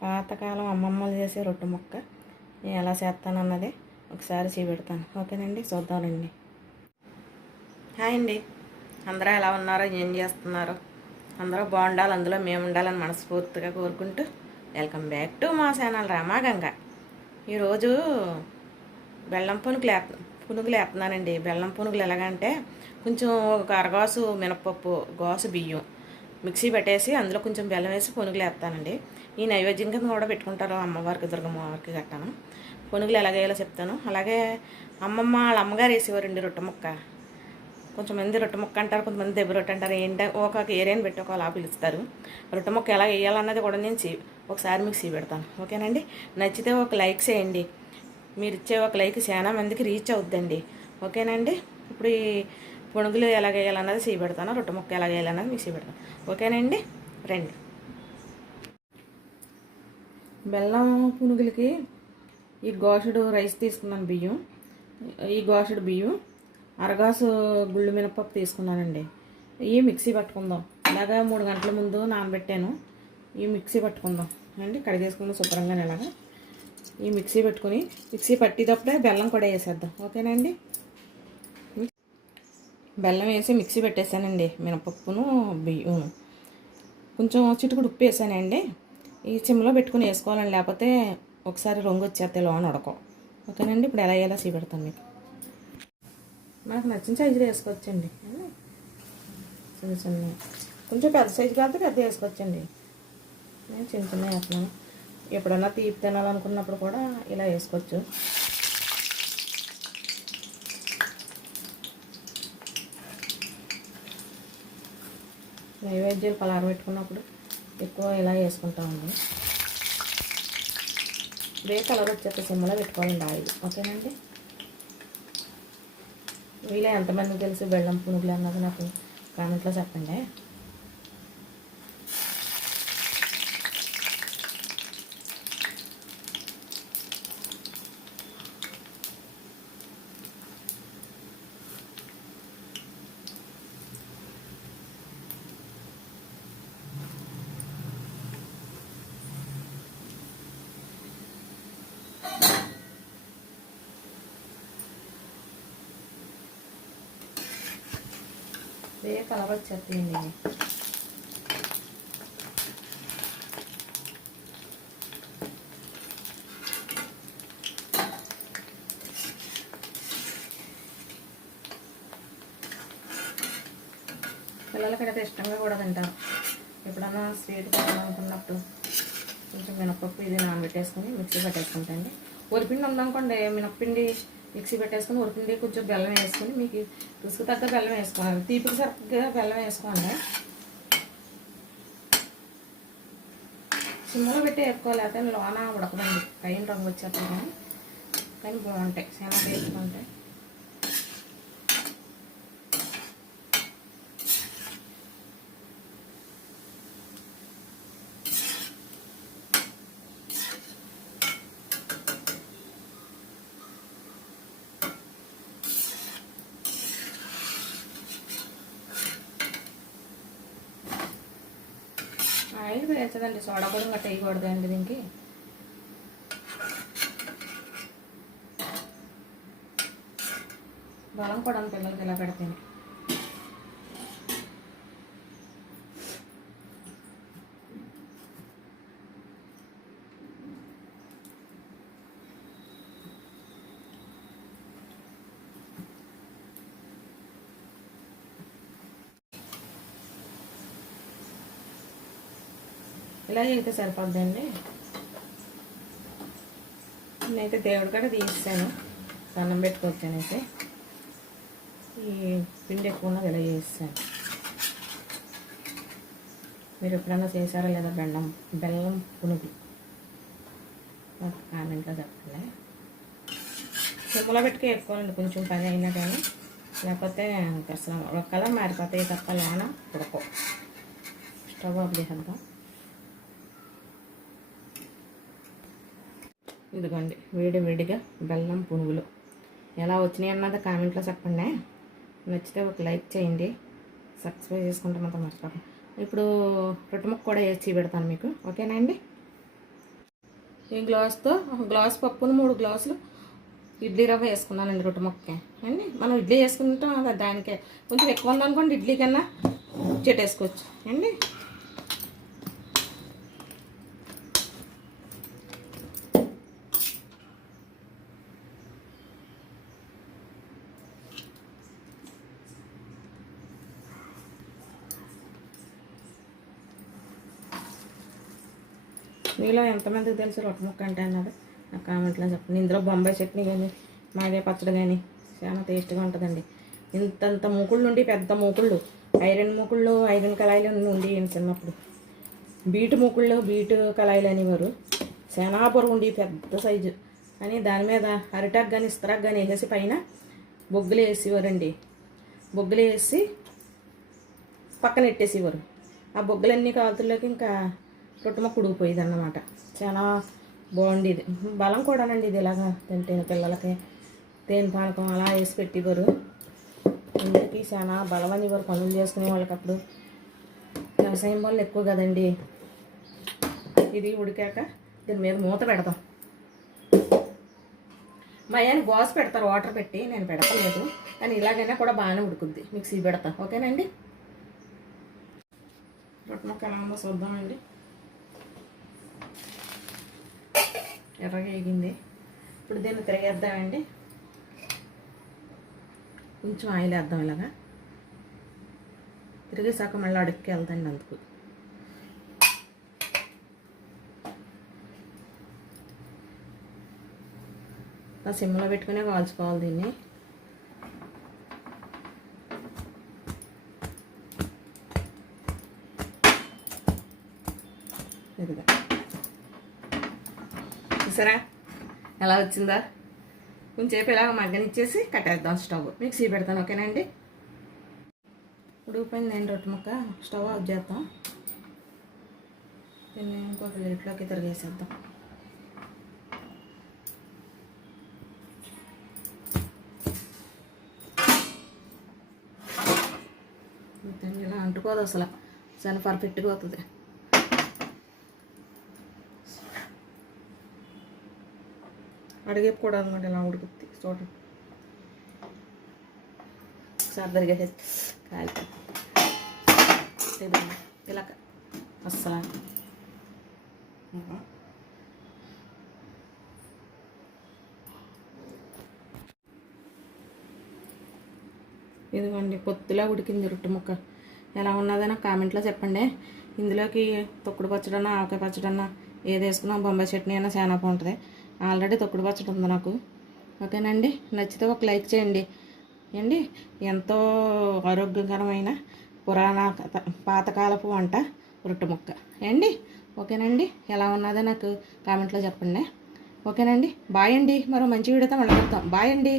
పాతకాలం అమ్మమ్మలు చేసే రొట్టె ముక్క నేను ఎలా చేస్తానన్నది ఒకసారి చూపెడతాను. ఓకేనండి, చూద్దామండి. హాయ్ అండి, అందరూ ఎలా ఉన్నారో, ఏం చేస్తున్నారు? అందరూ బాగుండాలి, అందులో మేము ఉండాలని మనస్ఫూర్తిగా కోరుకుంటూ వెల్కమ్ బ్యాక్ టు మా ఛానల్ రామాగంగ. ఈరోజు బెల్లం పునుగులు వేస్తున్నానండి. బెల్లం పునుగులు ఎలాగంటే కొంచెం ఒక అరగాసు మినపప్పు, గాసు బియ్యం మిక్సీ పెట్టేసి అందులో కొంచెం బెల్లం వేసి పునుగులు వేస్తానండి. ఈ నైవేద్యం కింద కూడా పెట్టుకుంటారు అమ్మవారికి, దుర్గమ్మవారికి గట్టాను. పునుగులు ఎలాగేయాలో చెప్తాను. అలాగే అమ్మమ్మ వాళ్ళ అమ్మగారు వేసేవారండి రొట్టె ముక్క. కొంచెంమంది రొట్టె ముక్క అంటారు, కొంతమంది దెబ్బ రొట్టె అంటారు. ఒక ఏరియాని పెట్టి ఒక అలా పిలుస్తారు. రొట్టె ముక్క ఎలా వేయాలన్నది కూడా నేను ఒకసారి మిక్సీ పెడతాను. ఓకేనండి, నచ్చితే ఒక లైక్ చేయండి. మీరు ఇచ్చే ఒక లైక్ చాలా మందికి రీచ్ అవుద్దండి. ఓకేనండి, ఇప్పుడు ఈ పునుగులు ఎలా వేయాలన్నది పెడతాను, రొట్టె ముక్క ఎలా వేయాలన్నది మిక్సీ పెడతాను. ఓకేనండి, రండి. బెల్లం పునుగులకి ఈ గోషుడు రైస్ తీసుకున్నాను, బియ్యం. ఈ గోషుడు బియ్యం, అరగాసు గుళ్ళు మినపప్పు తీసుకున్నానండి. ఇవి మిక్సీ పట్టుకుందాం. ఇలాగా 3 గంటల ముందు నానబెట్టాను. ఈ మిక్సీ పట్టుకుందాం అండి, కడిగేసుకుందాం శుభ్రంగా. ఇలాగా ఈ మిక్సీ పెట్టుకుని మిక్సీ పట్టేటప్పుడే బెల్లం కూడా వేసేద్దాం. ఓకేనండి, బెల్లం వేసి మిక్సీ పెట్టేశానండి. మినపప్పును బియ్యం కొంచెం చిటుకుడు ఉప్పు వేసానండి. ఈ సిమ్లో పెట్టుకుని వేసుకోవాలండి, లేకపోతే ఒకసారి రంగు వచ్చేస్తే లోన ఉడకం. ఓకేనండి, ఇప్పుడు ఎలా వేయాలో పెడతాను మీకు. మనకు నచ్చిన సైజులో వేసుకోవచ్చండి. చిన్న చిన్న, కొంచెం పెద్ద సైజు కాదు, పెద్ద వేసుకోవచ్చండి. నేను చిన్న చిన్న వేస్తున్నాను. ఎప్పుడన్నా తీపి తినాలనుకున్నప్పుడు కూడా ఇలా వేసుకోవచ్చు. నైవేద్యాలు పలారం పెట్టుకున్నప్పుడు ఎక్కువ ఇలా వేసుకుంటామండి. వే కలర్ వచ్చేస్తే సిమ్లో పెట్టుకోవాలండి ఆయిల్. ఓకేనండి, వీళ్ళే ఎంతమందికి తెలుసు బెల్లం పునుగులు అన్నది నాకు కామెంట్లో చెప్పండి. వే కలర్ వచ్చేస్తాయండి. పిల్లలకైతే ఇష్టంగా కూడా తింటారు. ఎప్పుడన్నా స్వీట్ తినాలనుకున్నప్పుడు కొంచెం మినపప్పు ఇది నానబెట్టేసుకుని మిక్సీ పెట్టేసుకుంటాండి. వరిపిండి ఉందనుకోండి, మినప్పిండి మిక్సీ పెట్టేసుకుని వరిపిండి కొంచెం బెల్లం వేసుకుని, మీకు రుసుకు తగ్గ బెల్లం వేసుకోవాలి, తీపికి సరిగ్గా బెల్లం వేసుకోండి. సిమ్లో పెట్టి వేసుకోవాలి, అయితే లోన ఉడకదండి. పైన రంగు వచ్చేస్తాయి కానీ బాగుంటాయి, చాలా టేస్ట్గా ఉంటాయి. ఆయిల్ వేయచ్చదండి, సోడా కూడా గట్ట వేయకూడదండి దీనికి. బలం కూడా పిల్లలకి ఇలా పెడితేనే. ఇలా అయితే సరిపోద్దండి. నేనైతే దేవుడి కాడ తీసాను, దండం పెట్టుకోవచ్చానైతే. ఈ పిండి ఎక్కువ ఉన్నది ఇలా చేస్తాను. మీరు ఎప్పుడన్నా చేశారా లేదా బెల్లం పునుగు? కామెంట్లో చెప్పండి. సిమ్లో పెట్టుకు వేసుకోవాలండి, కొంచెం పని అయినా కానీ, లేకపోతే అసలు ఒక కలర్ మారిపోతాయి తప్ప లోన ఉడకో. స్టవ్ ఆఫ్ చేసేద్దాం. ఇదిగోండి వేడిగా బెల్లం పునుగులు ఎలా వచ్చినాయి అన్నది కామెంట్లో చెప్పండి. నచ్చితే ఒక లైక్ చేయండి, సబ్స్క్రైబ్ చేసుకుంటే మాత్రం మర్చిపోకండి. ఇప్పుడు రొట్టె ముక్క కూడా వేసి పెడతాను మీకు. ఓకేనా అండి? ఈ గ్లాస్తో ఒక గ్లాస్ పప్పును 3 గ్లాసులు ఇడ్లీ రవ్వ వేసుకున్నానండి రొట్టె ముక్క అండి. మనం ఇడ్లీ వేసుకుంటాం దానికే కొంచెం ఎక్కువ ఉందనుకోండి ఇడ్లీ కన్నా చెట్టేసుకోవచ్చు అండి. మీలో ఎంతమందికి తెలుసు రొట్టె ముక్క అంటే అన్నది నాకు కామెంట్లో చెప్పండి. ఇందులో బొంబాయి చట్నీ కానీ మాగే పచ్చడి కానీ చాలా టేస్ట్గా ఉంటుందండి. ఇంతంత మూకుళ్ళు ఉండి పెద్ద మూకుళ్ళు, ఐరన్ కళాయిలు ఉండి చిన్నప్పుడు బీటు కళాయిలు అనేవారు. చాలా పొరుగు ఉండి పెద్ద సైజు అని దాని మీద అరిటాక్ కానీ ఇస్తరాక్ కానీ వేసేసి పైన బొగ్గులు వేసేవారండి. బొగ్గులు వేసి పక్కన పెట్టేసేవారు. ఆ బొగ్గులన్నీ కాలుతుల్లోకి ఇంకా రొట్టె ముక్క ఉడికిపోయేది అన్నమాట. చాలా బాగుండేది. బలం కూడానండి ఇది. ఇలాగా తింటే పిల్లలకి తేనె పానకం అలా వేసి పెట్టేవారు. అందరికీ చాలా బలం అనేవారు పనులు చేసుకునే వాళ్ళకి. అప్పుడు వ్యవసాయం వాళ్ళు ఎక్కువ కదండి. ఇది ఉడికాక దీని మీద మూత పెడతాం. మా ఆయన గోస పెడతారు వాటర్ పెట్టి, నేను పెడతలేదు. కానీ ఇలాగైనా కూడా బాగానే ఉడుకుద్ది. మిక్సీ పెడతా. ఓకేనండి. రొట్టె ముక్క ఎలా ఉందో చూద్దామండి. ఎర్రగా వేగింది. ఇప్పుడు దీన్ని తిరిగేద్దామండి. కొంచెం ఆయిల్ వేద్దాం. ఇలాగా తిరిగేసాక మళ్ళీ అడుక్కి వెళ్తాండి. అందుకు సిమ్లో పెట్టుకునే కాల్చుకోవాలి దీన్ని. ఇదిగా చూసారా ఎలా వచ్చిందా? కొంచెంసేపు ఇలాగ మగ్గనిచ్చేసి కట్టేద్దాం. స్టవ్ మిక్సీ పెడతాను. ఓకేనండి. ఉడికిపోయిందండి రొట్టె ముక్క. స్టవ్ ఆఫ్ చేద్దాం. దీన్ని ఇంకొక ప్లేట్లోకి తిరిగేసేద్దాం. ఇలా అంటుకోదు అసలు. చాలా పర్ఫెక్ట్గా అవుతుంది. అడిగేపు కూడా అనమాట. ఇలా ఉడుకుద్ది చూడండి. ఒకసారి తిరిగేసి కాలిపోతుంది ఇలా అస్సలు. ఇదిగోండి పొత్తులా ఉడికింది రొట్టె ముక్క. ఎలా ఉన్నదో నాకు కామెంట్లో చెప్పండి. ఇందులోకి తొక్కుడు పచ్చడన్నా ఆవకాయ పచ్చడన్నా ఏది వేసుకున్నా బొంబాయి చట్నీ అయినా చాలా బాగుంటుంది. ఆల్రెడీ తొక్కుడు పచ్చడి ఉంది నాకు. ఓకేనండి. నచ్చితే ఒక లైక్ చేయండి అండి. ఎంతో ఆరోగ్యకరమైన పాతకాలపు వంట రొట్టె ముక్క అండి. ఓకేనండి. ఎలా ఉన్నదో నాకు కామెంట్లో చెప్పండి. ఓకేనండి. బాయ్ అండి. మరో మంచి వీడియోతో మళ్ళీ పెడతాం. బాయ్ అండి.